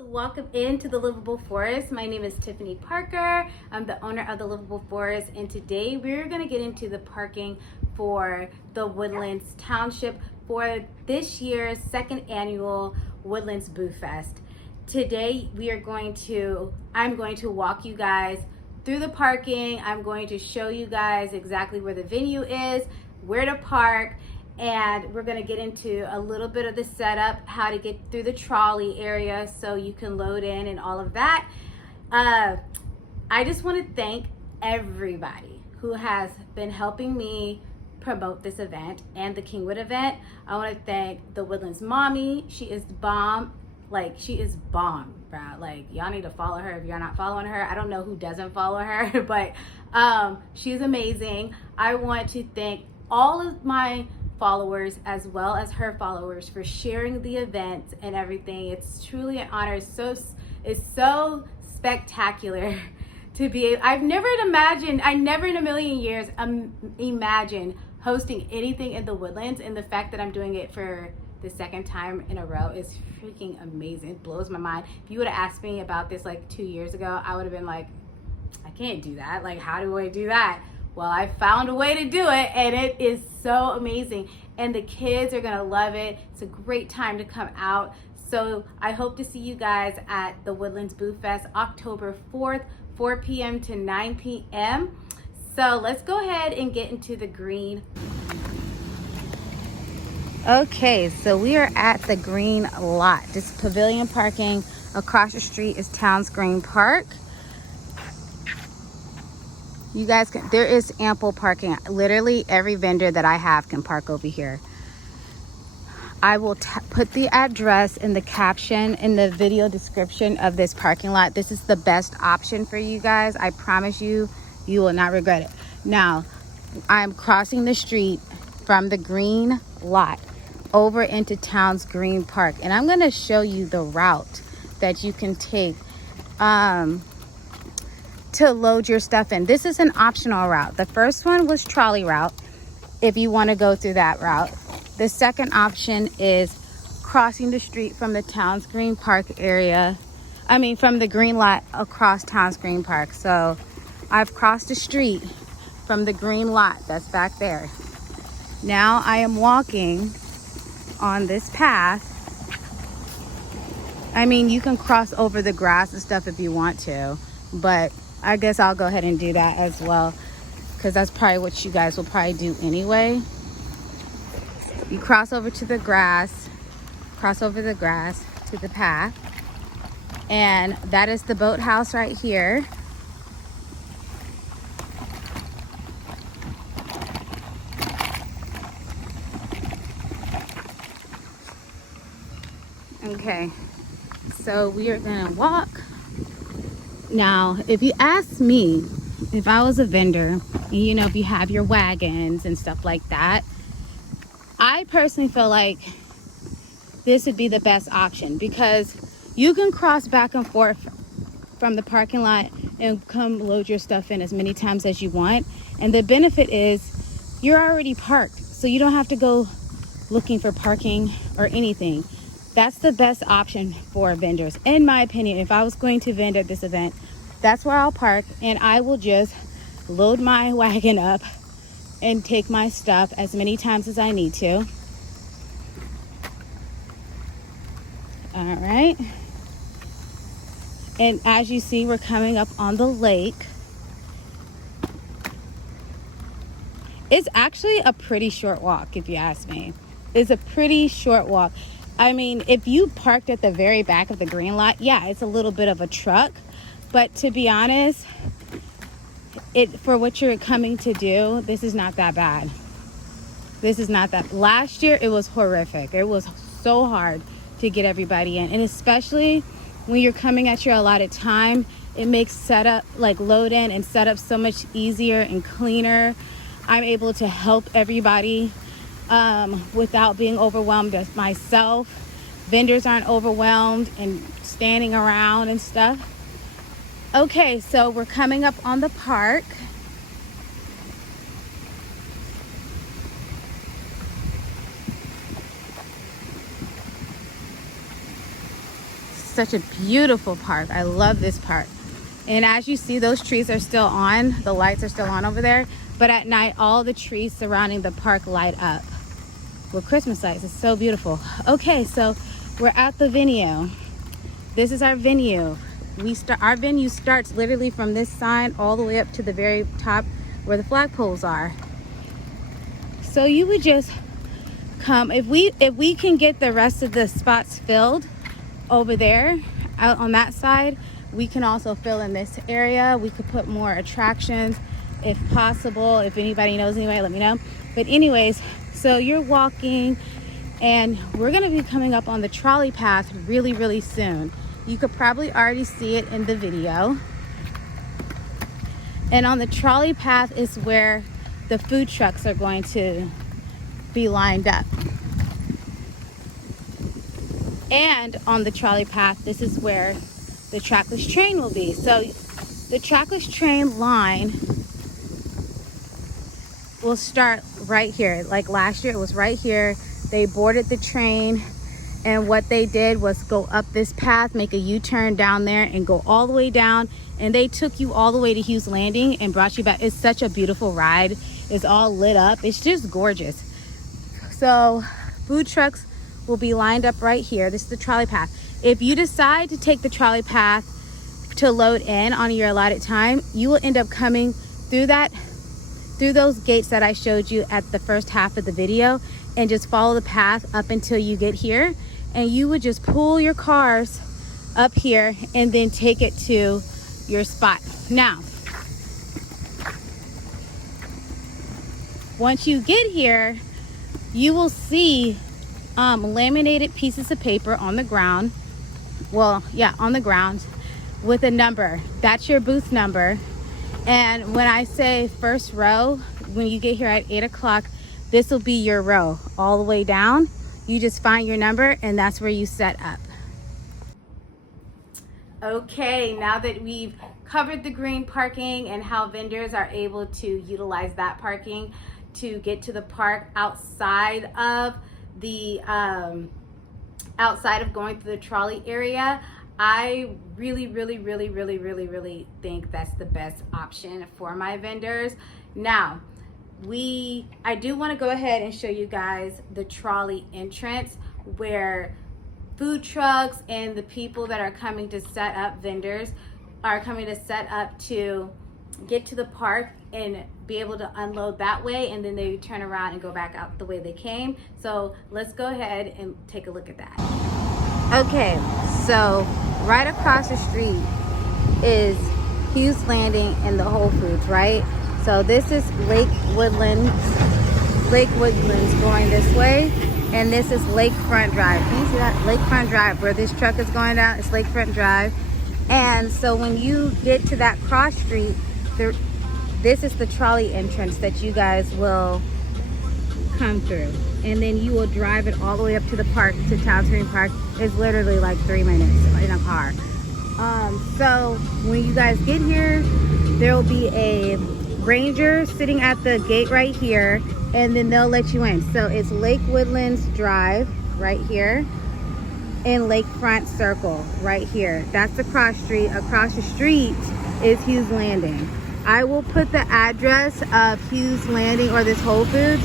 Welcome into the Livable Forest. My name is Tiffany Parker. I'm the owner of the Livable Forest, and today we're going to get into the parking for the Woodlands Township for this year's second annual Woodlands Boo Fest. Today I'm going to walk you guys through the parking. I'm going to show you guys exactly where the venue is, where to park, and we're going to get into a little bit of the setup, how to get through the trolley area so you can load in and all of that. I just want to thank everybody who has been helping me promote this event and the Kingwood event. I want to thank the Woodlands mommy. She is bomb. She is bomb, bro. Y'all need to follow her if you're not following her. I don't know who doesn't follow her, but she's amazing. I want to thank all of my followers as well as her followers for sharing the event and everything. It's truly an honor. It's so spectacular to be. I never in a million years imagined hosting anything in the Woodlands, and the fact that I'm doing it for the second time in a row is freaking amazing. It blows my mind. If you would have asked me about this 2 years ago, I would have been like, I can't do that. How do I do that? Well, I found a way to do it, and it is so amazing. And the kids are gonna love it. It's a great time to come out. So I hope to see you guys at the Woodlands Boo Fest, October 4th, 4 p.m. to 9 p.m. So let's go ahead and get into the green. Okay, so we are at the green lot. This pavilion parking across the street is Towns Green Park. You guys there is ample parking. Literally every vendor that I have can park over here. I will put the address in the caption in the video description of this parking lot. This is the best option for you guys. I promise you, you will not regret it. Now, I'm crossing the street from the green lot over into Towns Green Park, and I'm gonna show you the route that you can take to load your stuff in. This is an optional route. The first one was trolley route, if you want to go through that route. The second option is crossing the street from the Towns Green Park area. From the green lot across Towns Green Park. So I've crossed the street from the green lot that's back there. Now I am walking on this path. You can cross over the grass and stuff if you want to, but I guess I'll go ahead and do that as well, because that's probably what you guys will probably do anyway. You cross over to the grass, to the path, and that is the boathouse right here. Okay, so we are gonna walk. Now, if you ask me, if I was a vendor, and if you have your wagons and stuff like that, I personally feel like this would be the best option, because you can cross back and forth from the parking lot and come load your stuff in as many times as you want. And the benefit is you're already parked, so you don't have to go looking for parking or anything. That's the best option for vendors, in my opinion. If I was going to vend at this event, that's where I'll park, and I will just load my wagon up and take my stuff as many times as I need to. All right. And as you see, we're coming up on the lake. It's actually a pretty short walk, if you ask me. It's a pretty short walk. If you parked at the very back of the green lot, yeah, it's a little bit of a truck. But to be honest, for what you're coming to do, this is not that bad. This is not that. Last year, it was horrific. It was so hard to get everybody in. And especially when you're coming at your allotted time, it makes setup, load in and setup, so much easier and cleaner. I'm able to help everybody without being overwhelmed as myself. Vendors aren't overwhelmed and standing around and stuff. Okay, so we're coming up on the park. such a beautiful park. I love this park. And as you see, those trees are still on. The lights are still on over there. But at night, all the trees surrounding the park light up with Christmas lights. It's so beautiful. Okay, so we're at the venue. This is our venue. Our venue starts literally from this sign all the way up to the very top where the flagpoles are. So you would just come. If we can get the rest of the spots filled over there out on that side, we can also fill in this area. We could put more attractions if possible. If anybody knows anybody, let me know. But anyways, so you're walking and we're gonna be coming up on the trolley path really, really soon. You could probably already see it in the video. And on the trolley path is where the food trucks are going to be lined up. And on the trolley path, this is where the trackless train will be. So the trackless train line will start right here. Like last year, it was right here. They boarded the train, and what they did was go up this path, make a U-turn down there, and go all the way down. And they took you all the way to Hughes Landing and brought you back. It's such a beautiful ride. It's all lit up. It's just gorgeous. So food trucks will be lined up right here. This is the trolley path. If you decide to take the trolley path to load in on your allotted time, you will end up coming through those gates that I showed you at the first half of the video, and just follow the path up until you get here. And you would just pull your cars up here and then take it to your spot. Now, once you get here, you will see laminated pieces of paper on the ground. Well, yeah, on the ground with a number. That's your booth number. And when I say first row, when you get here at 8 o'clock, this will be your row all the way down. You just find your number and that's where you set up. Okay, now that we've covered the green parking and how vendors are able to utilize that parking to get to the park outside of going through the trolley area, I really think that's the best option for my vendors. Now, I do want to go ahead and show you guys the trolley entrance where food trucks and the people that are coming to set up, vendors are coming to set up to get to the park and be able to unload that way, and then they turn around and go back out the way they came. So let's go ahead and take a look at that. Okay, so right across the street is Hughes Landing and the Whole Foods, right? So this is Lake Woodlands going this way, and this is Lakefront Drive. Can you see that? Lakefront Drive, where this truck is going down, it's Lakefront Drive. And so when you get to that cross street, this is the trolley entrance that you guys will come through. And then you will drive it all the way up to the park, to Towns Green Park. It's literally like 3 minutes in a car. So when you guys get here, there will be a ranger sitting at the gate right here, and then they'll let you in. So it's Lake Woodlands Drive right here, and Lakefront Circle right here. That's the cross street. Across the street is Hughes Landing. I will put the address of Hughes Landing or this Whole Foods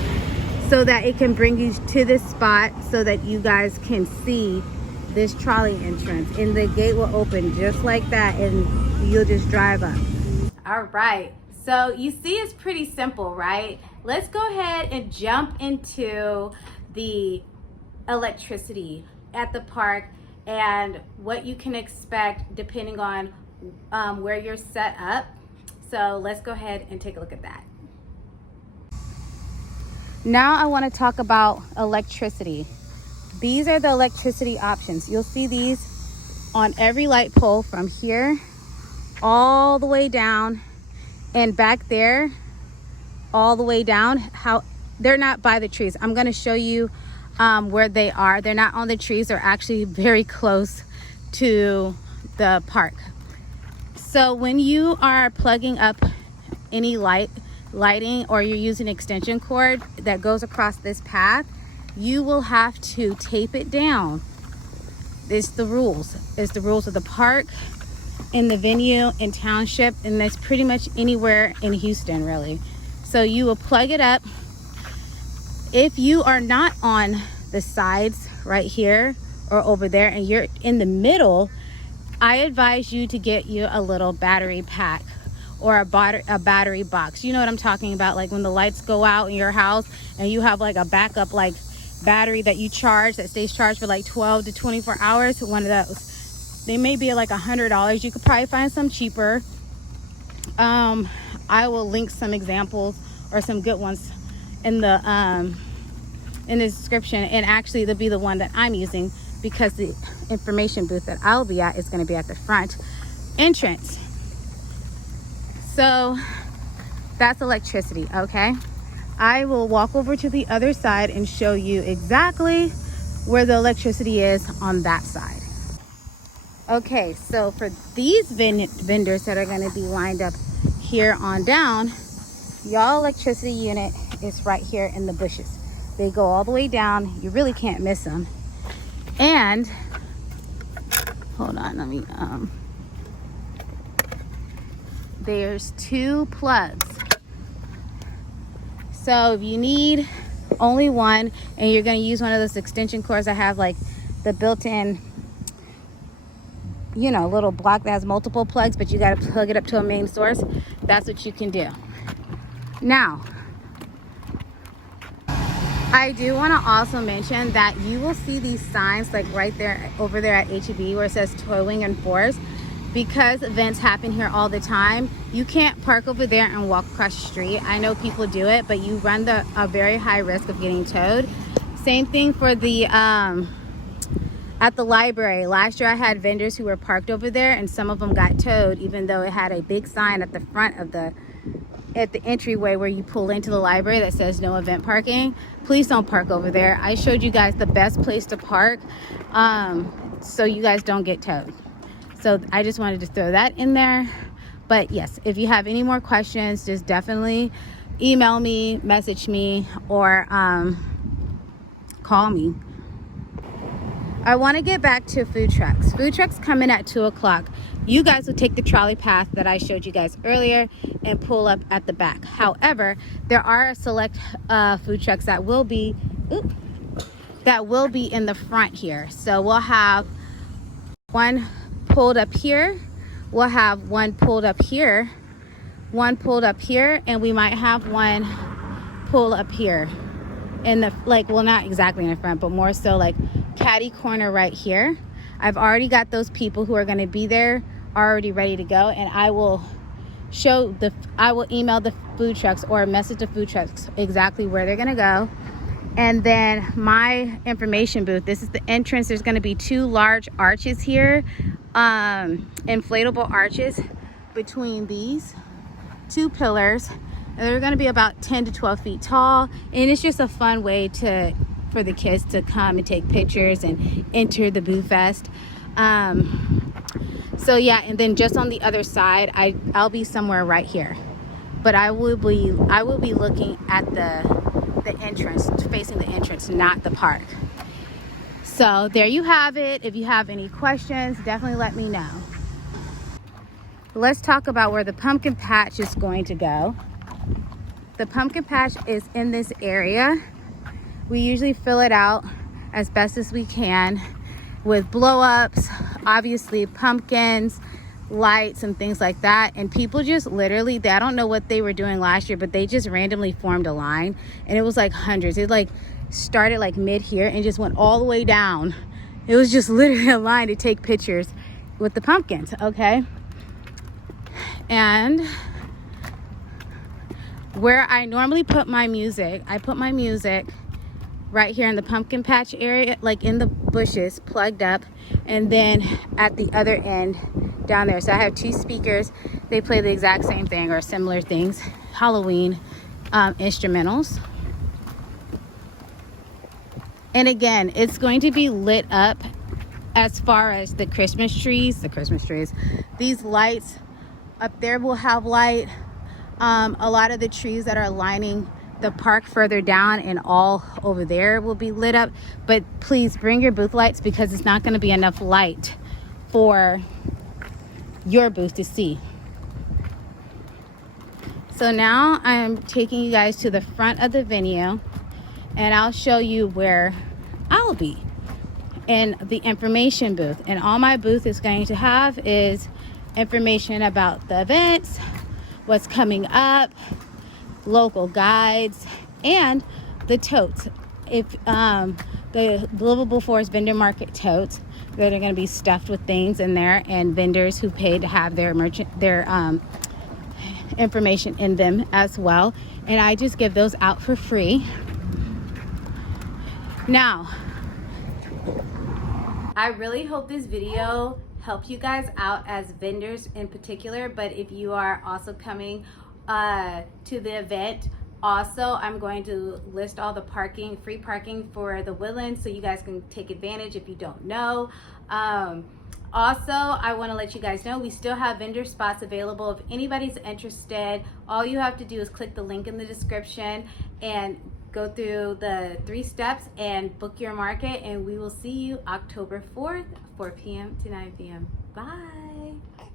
so that it can bring you to this spot so that you guys can see this trolley entrance, and the gate will open just like that, and you'll just drive up. All right, so you see it's pretty simple, right? Let's go ahead and jump into the electricity at the park and what you can expect depending on where you're set up. So let's go ahead and take a look at that. Now I want to talk about electricity. These are the electricity options. You'll see these on every light pole from here all the way down, and back there all the way down. How they're not by the trees. I'm going to show you where they are. They're not on the trees. They're actually very close to the park. So when you are plugging up any lighting, or you're using an extension cord that goes across this path, you will have to tape it down It's the rules. It's the rules of the park, in the venue, in township, and that's pretty much anywhere in Houston, really. So you will plug it up. If you are not on the sides right here or over there and you're in the middle, I advise you to get you a little battery pack or a battery box. You know what I'm talking about, like when the lights go out in your house and you have like a backup like battery that you charge that stays charged for like 12 to 24 hours. One of those. They may be like $100. You could probably find some cheaper. I will link some examples or some good ones in the description, and actually they'll be the one that I'm using because the information booth that I'll be at is going to be at the front entrance. So that's electricity. Okay, I will walk over to the other side and show you exactly where the electricity is on that side. Okay, so for these vendors that are going to be lined up here on down, y'all electricity unit is right here in the bushes. They go all the way down. You really can't miss them. And hold on, let me there's 2 plugs. So if you need only one and you're going to use one of those extension cords that have like the built-in, you know, little block that has multiple plugs, but you got to plug it up to a main source, that's what you can do. Now, I do want to also mention that you will see these signs like right there over there at H-E-B where it says Towing and Force. Because events happen here all the time, you can't park over there and walk across the street. I know people do it, but you run a very high risk of getting towed. Same thing for the at the library. Last year I had vendors who were parked over there and some of them got towed, even though it had a big sign at the front of the entryway where you pull into the library that says no event parking. Please don't park over there. I showed you guys the best place to park so you guys don't get towed. So I just wanted to throw that in there. But yes, if you have any more questions, just definitely email me, message me, or call me. I want to get back to food trucks. Food trucks come in at 2 o'clock. You guys will take the trolley path that I showed you guys earlier and pull up at the back. However, there are select food trucks that will be in the front here. So we'll have one pulled up here, we'll have one pulled up here, one pulled up here, and we might have one pull up here in the, like, well, not exactly in the front, but more so like caddy corner right here. I've already got those people who are going to be there already ready to go, and I will email the food trucks or message the food trucks exactly where they're going to go. And then my information booth, this is the entrance. There's going to be 2 large arches here, inflatable arches between these 2 pillars, and they're going to be about 10 to 12 feet tall, and it's just a fun way for the kids to come and take pictures and enter the Boo Fest. So yeah, and then just on the other side, I'll be somewhere right here, but I will be looking at the entrance, facing the entrance, not the park. So there you have it. If you have any questions, definitely let me know. Let's talk about where the pumpkin patch is going to go. The pumpkin patch is in this area. We usually fill it out as best as we can with blow-ups, obviously pumpkins, lights, and things like that. And people just literally, I don't know what they were doing last year, but they just randomly formed a line, and it was like hundreds. It like started like mid here and just went all the way down. It was just literally a line to take pictures with the pumpkins. Okay, and where I normally put my music, I put my music right here in the pumpkin patch area, like in the bushes, plugged up, and then at the other end down there. So I have 2 speakers. They play the exact same thing or similar things, Halloween instrumentals. And again, it's going to be lit up as far as the Christmas trees. These lights up there will have light. A lot of the trees that are lining the park further down and all over there will be lit up. But please bring your booth lights because it's not going to be enough light for your booth to see. So now I'm taking you guys to the front of the venue, and I'll show you where I'll be in the information booth. And all my booth is going to have is information about the events, what's coming up, local guides, and the totes. If the Livable Forest vendor market totes that are going to be stuffed with things in there, and vendors who paid to have their information in them as well, and I just give those out for free. Now, I really hope this video helped you guys out as vendors in particular, but if you are also coming to the event, also I'm going to list all the parking, free parking for the Woodlands, so you guys can take advantage if you don't know. Also, I want to let you guys know we still have vendor spots available. If anybody's interested, all you have to do is click the link in the description and go through the 3 steps and book your market, and we will see you October 4th, 4 p.m. to 9 p.m. Bye.